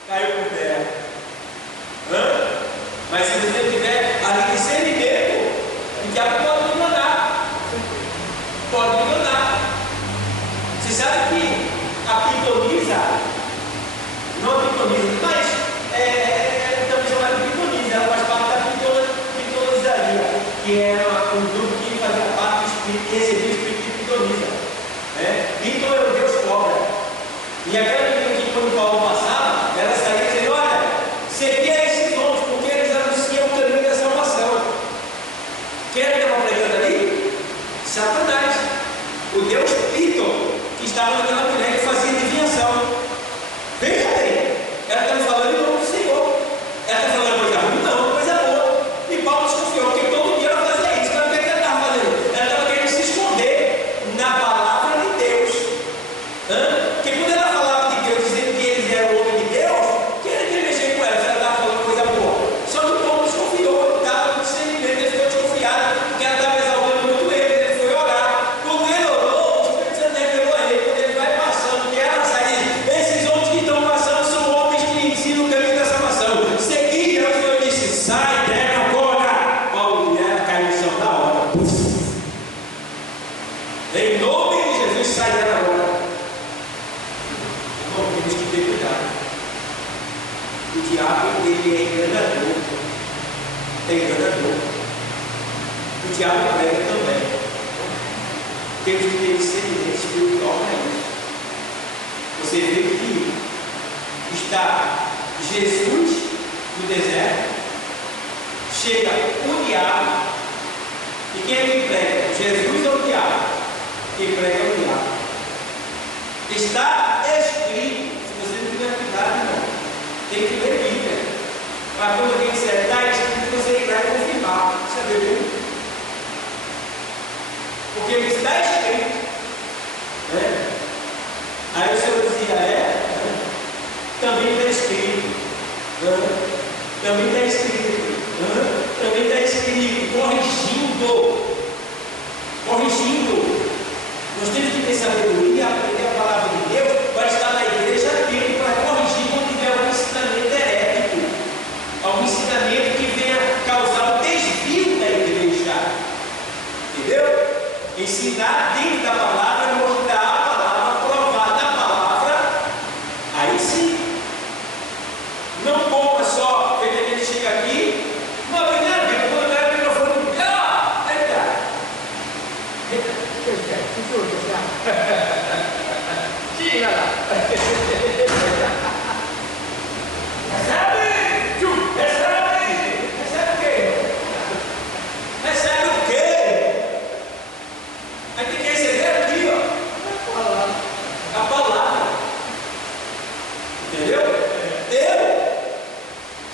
Caiu por terra. Mas se você tiver ali discernimento, o diabo pode me mandar. Pode me mandar. Você sabe que a pitonisa, não a pitonisa, mas também chamada de pitonisa, ela faz parte da pitonizaria, que era um grupo que fazia parte do espírito, que recebia o espírito de pitoniza. Piton é o Deus cobra. E aquela menina que quando Paulo passava, ela saía dizendo, olha, seguia esses homens, porque eles anunciam o caminho da salvação. Quem era que estava pregando ali? Satanás, o Deus Piton, que estava naquela mulher que fazia adivinhação. Veja bem, ela estava falando em nome do Senhor. Ela está falando coisa ruim? Não, coisa boa. E Paulo desconfiou, porque todo dia ela fazia isso. Mas o que ela estava fazendo? Ela estava querendo se esconder na palavra de Deus. Porque quando ela falava de Deus, dizendo que eles eram o homem de Deus, quem era que ia mexer com ela se ela estava falando coisa boa? Só que o Paulo desconfiou, ele estava com discernimento, ele ficou desconfiado, porque ela estava exaltando muito ele foi orar. Quando ele orou, o Espírito Santo revelou a ele, quando ele vai passando, que ela sai, esses homens que estão passando são homens que ensinam o caminho da salvação. Seguida, o Senhor disse, sai dela agora. Paulo e ela caiu no chão na hora. Em nome de Jesus, sai dela agora. Irmão, temos que ter cuidado. O diabo, ele é enganador. É enganador. O diabo prega também. Temos que ter discernimento espiritual para isso. Você vê que está Jesus no deserto, chega o diabo, e quem é que prega? Jesus ou o diabo? Quem prega é o diabo. Está escrito, se você não tiver cuidado, irmão, tem que ler Bíblia, para quando alguém disser, está escrito, você ir lá e confirmar. Sabe por? Porque ele está escrito. Aí o Senhor dizia, também está escrito. Também está escrito. Também está escrito. Corrigindo. Nós temos que ter sabedoria, aprender a palavra de Deus, para estar na igreja dele, para corrigir quando tiver algum ensinamento herético, algum ensinamento que venha causar o desvio da igreja. Entendeu? Ensinar dentro da palavra, mostrar a palavra, provar da palavra, aí sim. Não compra só, porque a gente chega aqui, uma primeira vez, quando vai o microfone, aí tá. Tira lá. Recebe o quê? Recebe o quê? Aí tem que receber aqui, ó. A palavra. Entendeu?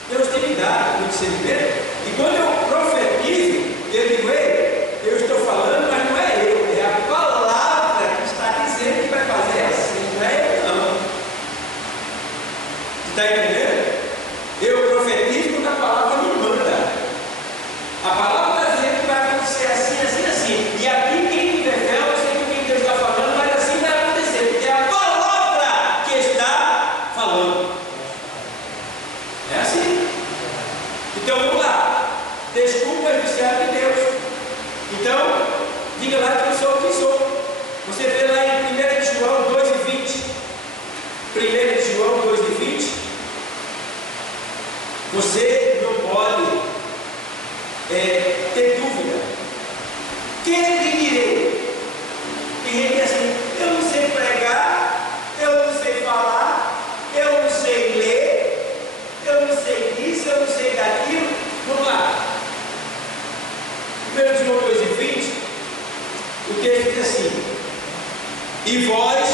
Deus tem me dado muito discernimento. E quando eu profetizo, eu digo, ei, eu estou falando, mas não é eu, é a palavra que está dizendo que vai fazer assim, não é eu não. Está entendendo? Eu profetizo quando a palavra me manda. A palavra está dizendo que vai acontecer assim, assim, assim. E aqui quem tiver fé, eu sei que o que Deus está falando, mas assim vai acontecer, porque é a palavra que está falando. É assim. Então vamos lá. Desculpa o servo de Deus. Então, diga lá que eu sou o que sou. Você vê lá em 1 João 2:20. 1 João 2:20. Você não pode ter dúvida. Quem lhe direi? Tem gente assim, eu não sei pregar, eu não sei falar, eu não sei ler, eu não sei disso, eu não sei daquilo. Vamos lá. 1 João 2:20, o texto diz assim: e vós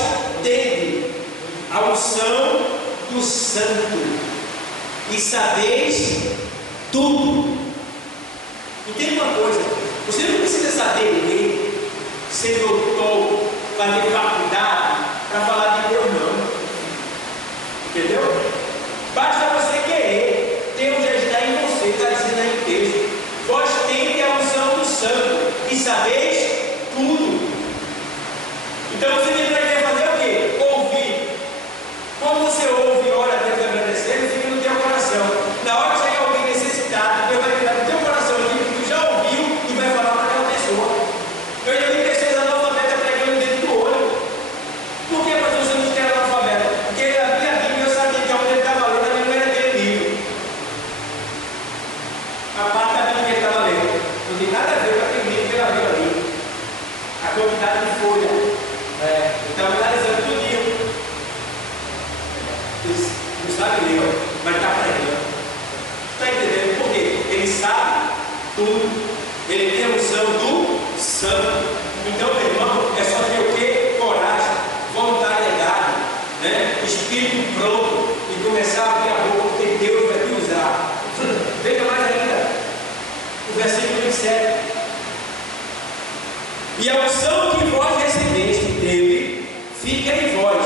tende a unção do Santo, e sabeis tudo. Entenda uma coisa, você não precisa saber ler, ser doutor, fazer faculdade para falar de Deus, não. Entendeu? Basta você querer. Deus já está em você, está dizendo aí e sabeis tudo. Então você tem que fazer o quê? Ouvir. Quando você ouve e ora a Deus agradecendo, fica no teu coração. Na hora que chegar alguém necessitado, Deus vai criar no teu coração aquilo que tu já ouviu e vai falar para aquela pessoa. Eu já vi pessoas analfabetas pregando dentro do olho. Por que, pastor, você não quer analfabeto? Porque ele abria a Bíblia e eu sabia que onde ele estava lendo também não era aquele livro. A parte da Bíblia que ele estava lendo não tem nada a ver com aquele livro que ele abriu ali. A quantidade de folha. Ele estava analisando tudo. Não sabe ler, mas está pregando. Está entendendo por quê? Ele sabe tudo. Ele tem a unção do santo. Então, meu irmão, é só ter o quê? Coragem, voluntariedade, né? Espírito pronto e começar a abrir a boca, porque Deus vai te usar. Veja mais ainda o versículo 27. E a unção que vós recebeste dele fica em vós,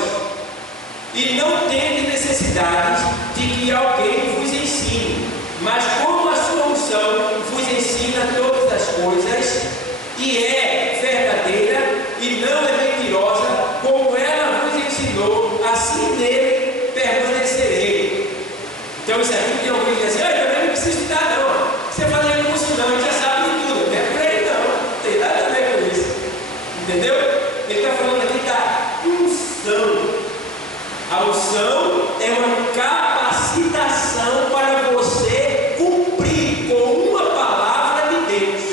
e não tendes necessidade de que alguém vos ensine, mas como a sua unção vos ensina todas as coisas, e é verdadeira e não é mentirosa, como ela vos ensinou, assim nele permanecerei. Então isso aqui tem alguém que diz assim: eu também não preciso estudar não, você fala em curso não, a gente já sabe de tudo, não é por aí não tem nada a ver com isso, entendeu? Ele está falando aqui da unção. A unção é uma capacitação para você cumprir com uma palavra de Deus.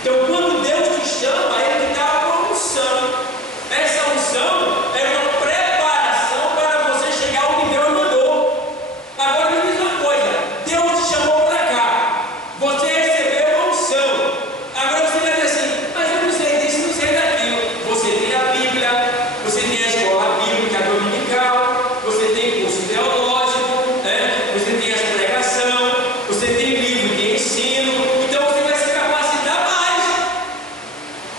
Então, quando Deus te chama, Ele te dá uma unção. Essa unção é uma preparação para você chegar onde Deus mandou. Agora me diz uma coisa: Deus te chamou para cá, você recebeu uma unção. Agora você vai dizer assim: mas eu não sei disso, não sei daquilo. Você tem a Bíblia, você tem a escola bíblica dominical, você tem curso teológico, né? Você tem as pregação, você tem livro de ensino. Então você vai se capacitar mais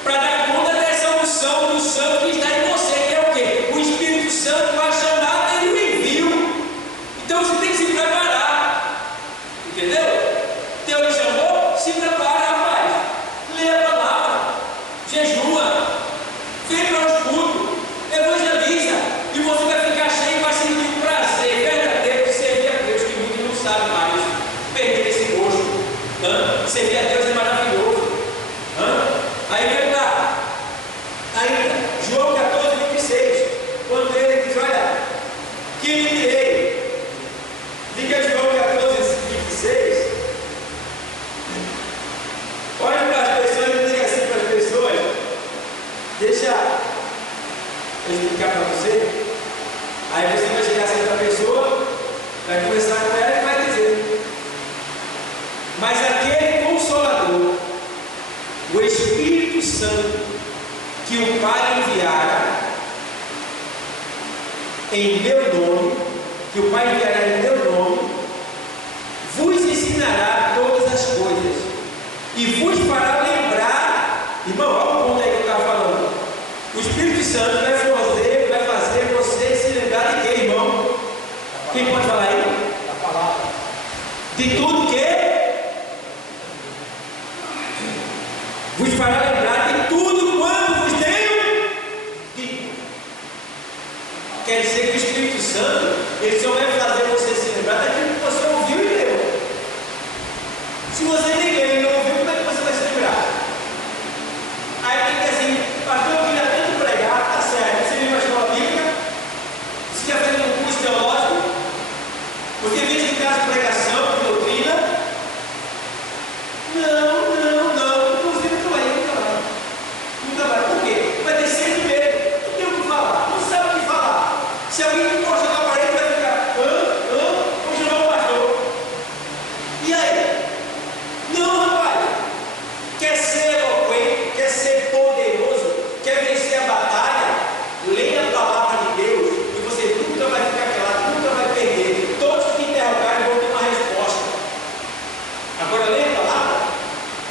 para dar conta dessa unção do santo que está em você, que é o quê? O Espírito Santo vai chamar e o envio. Então você tem que se preparar, entendeu? Deus chamou, se prepara, rapaz. Lê a palavra, jejua, vem para os cultos, evangeliza, e você vai ficar cheio e vai sentir um prazer verdadeiro de servir a Deus, que muitos não sabem mais. Perder esse gosto. Servir a Deus é maravilhoso. Aí vem lá, ainda, João 14, 26, quando ele diz: olha, que lhe direi? Diga João 14, 26. Olha para as pessoas e diga assim para as pessoas: deixa eu explicar para você. Aí você vai chegar assim para a pessoa, vai conversar com ela e vai dizer: mas aquele Consolador, o Espírito Santo, que o Pai enviará em meu nome, que o Pai enviará em meu nome, vos ensinará todas as coisas e vos fará lembrar. Irmão, olha o ponto aí que eu estava falando. O Espírito Santo vai fazer você se lembrar de quê, irmão? Quem pode falar aí? Da palavra. De tudo que vos fará lembrar de tudo quanto vos tenho dito. Quer dizer que o Espírito Santo, ele só vai fazer você se lembrar daquilo que você ouviu e leu. Se você nem leu e não ouviu, como é que você vai se lembrar? Aí tem que dizer assim: pastor, eu queria tanto pregar, tá certo, você veio para a escola bíblica, você já fez um curso teológico, você fez em casa de pregação, de doutrina? Não, inclusive nunca vai. Por quê? Vai ter sempre medo, não tem o que falar, não sabe o que falar. Se alguém encosta na parede, vai ficar: vou chamar o pastor. E aí? Não, rapaz. Quer ser eloquente, quer ser poderoso, quer vencer a batalha? Leia a palavra de Deus e você nunca vai ficar calado, nunca vai perder. Todos que interrogarem vão ter uma resposta. Agora leia a palavra.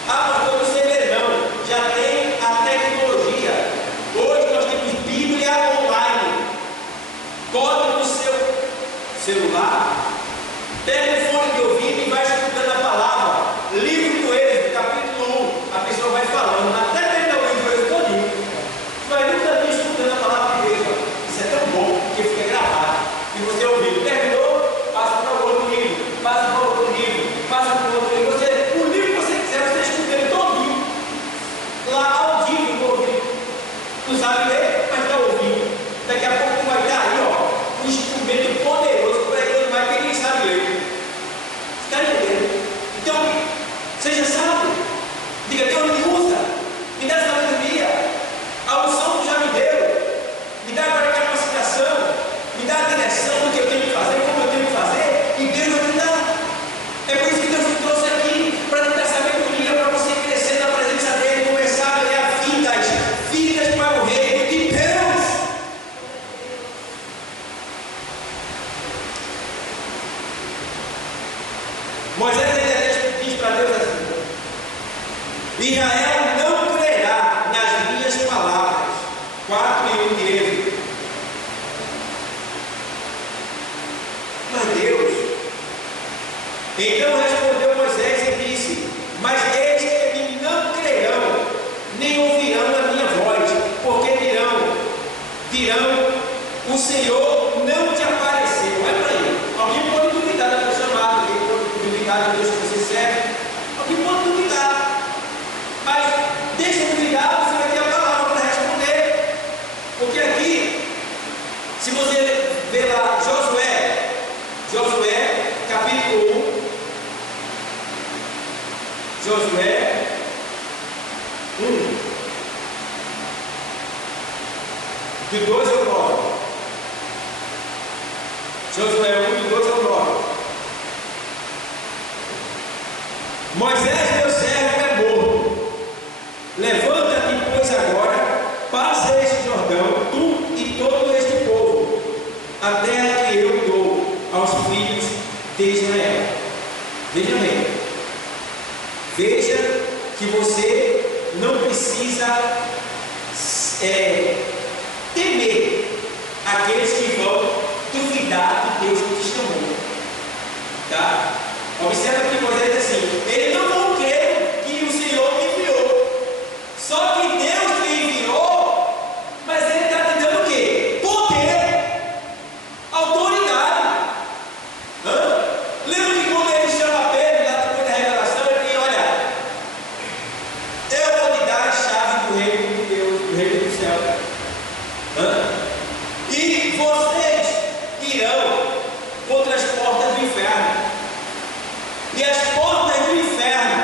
Pastor, não sei ler não. Já tem a tecnologia. Hoje nós temos Bíblia online. Bota no seu celular, pega o fone de ouvido e vai escutando a palavra. Livro do Êxodo, capítulo 1. A pessoa vai Seja sábio. Diga: Deus, me usa, me dá sabedoria. A unção que já me deu, me dá agora a capacitação, me dá a direção do que eu tenho que fazer, como eu tenho que fazer, e Deus vai me dar. É por isso que Deus te trouxe aqui, para te dar sabedoria, para você crescer na presença dEle, começar a ganhar vidas para o reino de Deus. Moisés diz para Deus assim: Israel não crerá nas minhas palavras. 4:1. Mas Deus, então respondeu Moisés e disse: Mas eis que em mim não crerão, nem ouvirão a minha voz, porque dirão, o Senhor não te apareceu. Olha para aí. Alguém pode duvidar da tua chamada, alguém pode duvidar do Deus que você serve, alguém pode duvidar, mas deixa duvidar, você vai ter a palavra para responder. Porque aqui, se você ver lá Josué capítulo 1, Josué 1, de 2 ao 9. Josué 1, de 2 ao 9. Moisés, meu servo, é morto. Levanta-te, pois, agora, passa este Jordão, tu e todo este povo, a terra que eu dou aos filhos de Israel. Veja bem, veja que você não precisa temer aqueles que vão duvidar de Deus que te chamou, tá? Observa que Moisés diz assim: eles não vão crer que o Senhor me enviou, só que Deus me enviou, mas Ele está te dando o quê? Poder, autoridade. Lembra que quando Ele chama Pedro, lá depois da revelação, Ele diz: olha, eu vou te dar a chave do reino de Deus, do reino do céu. E vocês irão contra as portas do inferno, e as portas do inferno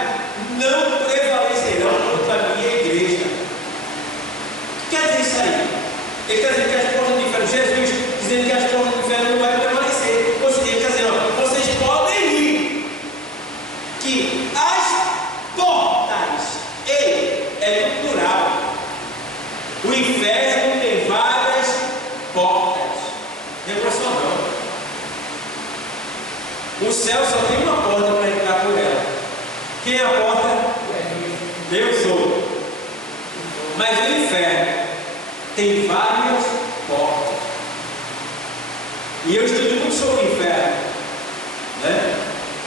não prevalecerão contra a minha igreja. O que quer dizer isso aí? Ele está dizendo que as portas do inferno, Jesus dizendo que as portas do inferno não vai prevalecer. Ou seja, ele está dizendo: vocês podem ir, que as portas, é no plural. O inferno tem várias portas, não é só não. O céu só tem uma porta para entrar por ela. Quem é a porta? Eu sou. Mas o inferno tem várias portas. E eu estudo muito sobre o inferno, né?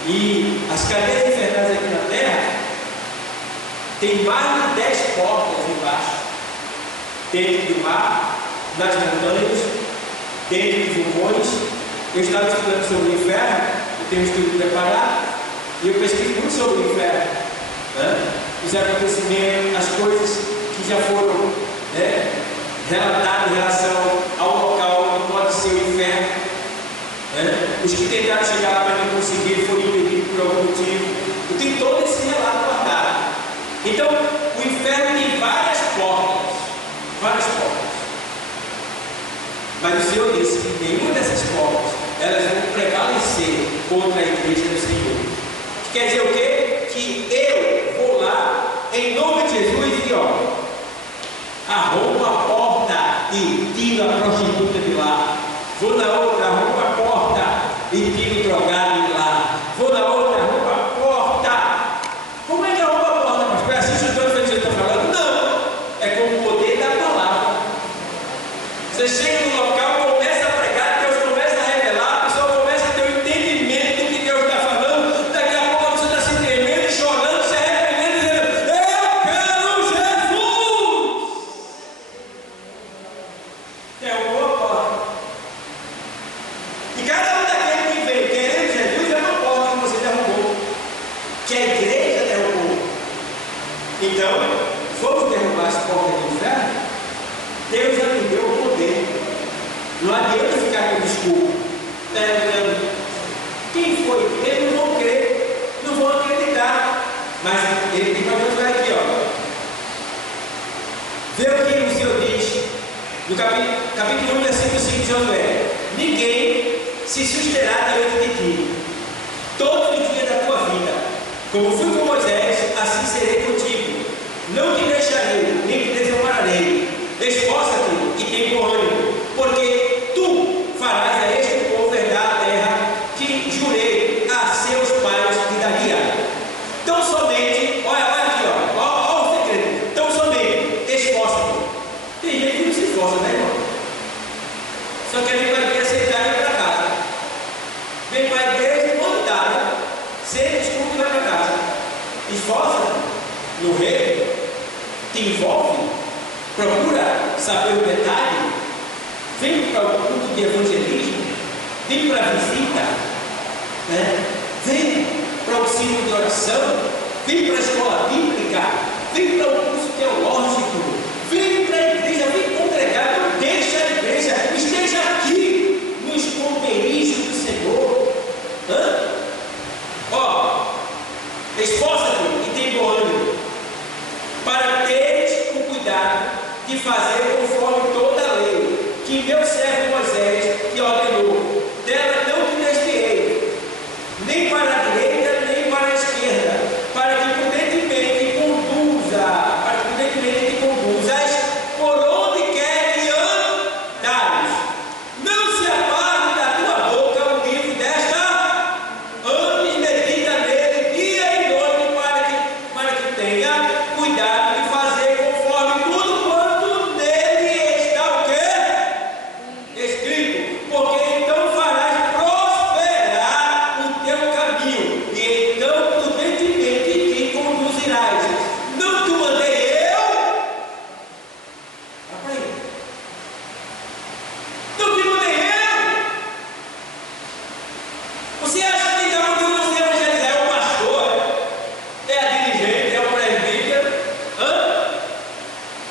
E as cadeias infernais aqui na terra tem mais de 10 portas embaixo, dentro do mar, nas montanhas, dentro de vulcões. Eu estava estudando sobre o inferno, eu tenho um estudo preparado, e eu pesquiso muito sobre o inferno, né? Os acontecimentos, as coisas que já foram, né, relatadas em relação ao local onde pode ser o inferno, né? Os que tentaram chegar lá, mas não conseguiram, foram impedidos por algum motivo. Eu tenho todo esse relato guardado. Então, o inferno tem várias portas. Várias portas. Mas o Senhor disse que nenhuma dessas portas elas vão prevalecer contra a igreja do Senhor. Que quer dizer o quê? Que eu vou lá em nome de Jesus e arrombo a porta e tiro a prostituta de lá. Vou na outra, arrombo a porta e tiro o drogado de lá. Vou na outra, arrombo a porta. Como é que arromba a porta, pastor? É assim que o Senhor está falando? Não! É com o poder da palavra. Você chega no local, começa a pregar, Deus começa a revelar, a pessoa começa a ter o entendimento do que Deus está falando. Daqui a pouco você está se tremendo, chorando, se arrependendo, dizendo: eu quero Jesus! Derrubou a porta. E cada um daqueles que vem querendo Jesus é uma porta que você derrubou, que a igreja derrubou. Então, vamos derrubar as portas do inferno? Deus já me deu o poder. Não adianta ficar com desculpa. Quem foi? Eles não vão crer, não vão acreditar. Mas No capítulo 1, versículo 5 de Josué: ninguém se susterá diante de ti todos os dias da tua vida. Como fui com Moisés, assim serei contigo. Não te deixarei, nem te desampararei. Esforça-te e tem bom ânimo, porque tu farás a este povo herdar a terra que jurei a seus pais que daria. Então somente, olha aqui, olha o segredo. Então somente, esforça-te. Tem gente que não se esforça, né, irmão? Só que a gente vai ter que aceitar e ir para casa. Vem para a igreja montada, sem desculpa e vai para casa. Esforça-te no reino, te envolve, procura saber o detalhe, vem para o culto de evangelismo, vem para a visita, né? Vem para o ensino de oração, vem para a escola bíblica, vem para o curso teológico, vem para a igreja, vem congregar, não deixa a igreja, esteja aqui no esconderijo do Senhor. Esforça-te e tem bom ânimo, para teres o cuidado de fazer conforme toda a lei que meu servo Moisés te ordenou. Dela não te desviei, nem para a direita, nem para a esquerda, para que prudentemente te conduzas por onde quer que andares. Não se aparte da tua boca o livro desta, antes medita nele dia e noite, para que tenha cuidado de fazer conforme tudo quanto nele está o quê? Escrito, porque então farás prosperar o teu caminho, e então prudentemente te conduzirás. Não te mandei eu? Não te mandei eu? Você acha que já mandou você evangelizar? É o pastor? É a dirigente? É o presbítero?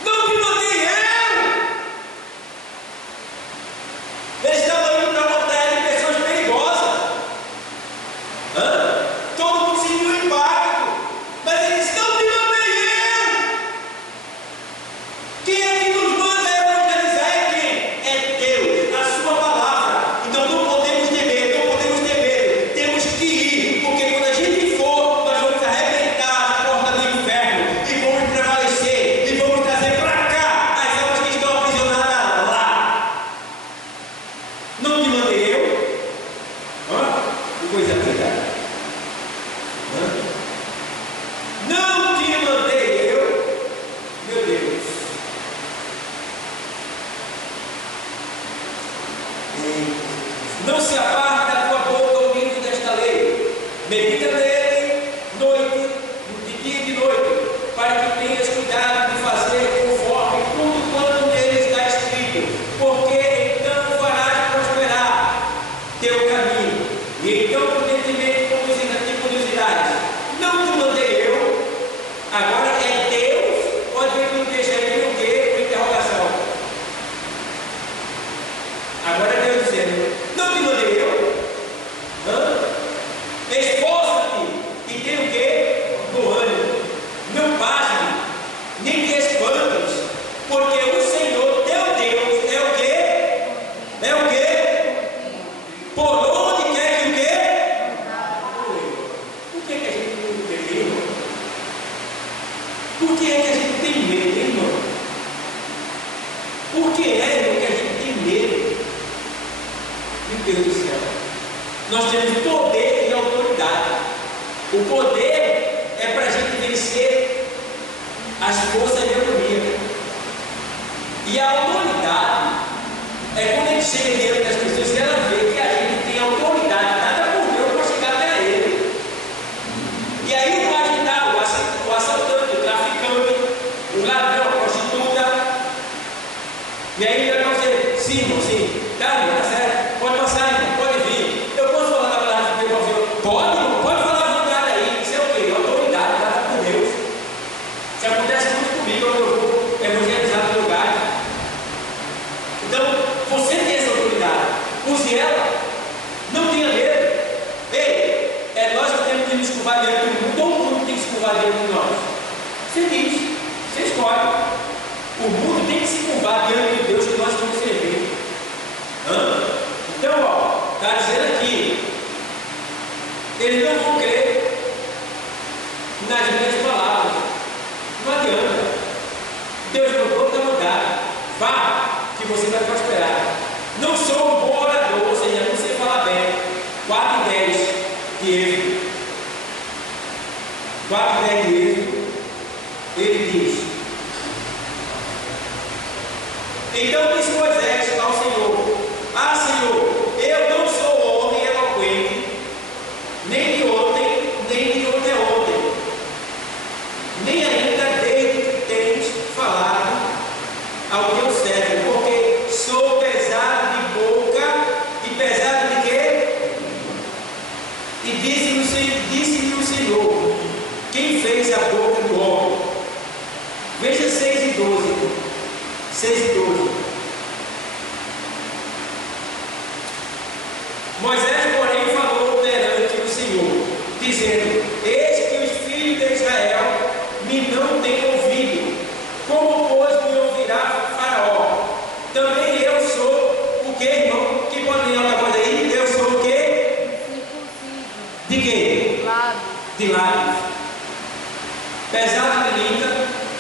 Não te mandei eu? Eles estavam indo para uma terra de pessoas perigosas. Todo mundo sentiu o impacto. Mas eles não te mandei eu. Quem é que nos manda evangelizar? É quem? É Deus, a sua palavra. Então não podemos ter medo. Temos que ir, porque quando a gente for, nós vamos arrebentar as portas do inferno e vamos prevalecer e vamos trazer para cá as almas que estão aprisionadas lá. Não te mandei eu? Que coisa linda. Não te mandei eu? Meu Deus. Não se aparte da tua boca o livro desta lei. Medita nele de dia e de noite, para que tenhas cuidado de fazer conforme tudo quanto nele está escrito, porque então farás prosperar teu caminho, e então prudentemente te conduzirás. Não te mandei eu? Agora é Deus? Pode ver que não deixa aí o quê? Interrogação. Agora é Deus dizendo: não te mandei eu? Esforça-te e tem o quê? Bom ânimo. Não pasme, nem te espantes, porque o Senhor teu Deus é o quê? É o quê? Por onde quer que o quê? Por que a gente não tem medo? Por que é que a gente tem medo, irmão? Por que é que a gente tem medo? Meu Deus do céu. Nós temos poder e autoridade. O poder é para a gente vencer as forças demoníacas. E a autoridade é quando a gente chega diante das pessoas e ela vê que a gente tem autoridade dada por Deus para chegar até ele. E aí o marginal, o assaltante, o traficante, o ladrão, a prostituta. E aí ele vai dizer: sim, irmão, sim. Tá certo. Pode passar, irmão, pode vir. Eu posso falar da palavra de Deus para você? Pode, irmão, pode falar a verdade aí. Isso é o quê? Autoridade dada por Deus. Isso acontece muito comigo quando eu vou evangelizar no lugar. Então, você tem essa autoridade. Use ela. Não tenha medo. Ei, é nós que temos que nos curvar diante do mundo, ou o mundo tem que se curvar diante de nós? Você diz, você escolhe. O mundo tem que se curvar diante de Deus, que nós vamos servir. Então, ó, está dizendo aqui, eles não vão crer nas minhas palavras. Não adianta. Deus mandou, está mandado. Vá, que você vai prosperar. Não sou um bom orador, ou seja, não sei falar bem. 4:10 de Êxodo. 4:10 de Êxodo. Ele diz: então disse Moisés ao Senhor: ah, Senhor, eu não sou homem eloquente, nem de ontem, nem de ontem, nem ainda desde que tens falado ao teu servo, porque sou pesado de boca e pesado de quê? E disse-lhe o Senhor: quem fez a boca do homem? Veja 6:12. 6:12. Moisés, porém, falou perante o Senhor, dizendo: eis que os filhos de Israel me não têm ouvido. Como, pois, me ouvirá Faraó? Também eu sou o que, irmão? Que pode ler outra coisa aí? Eu sou o quê? De quê? De lábios. Pesado de língua,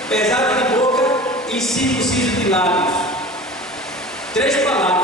pesado de boca e circunciso de lábios. 3 palavras.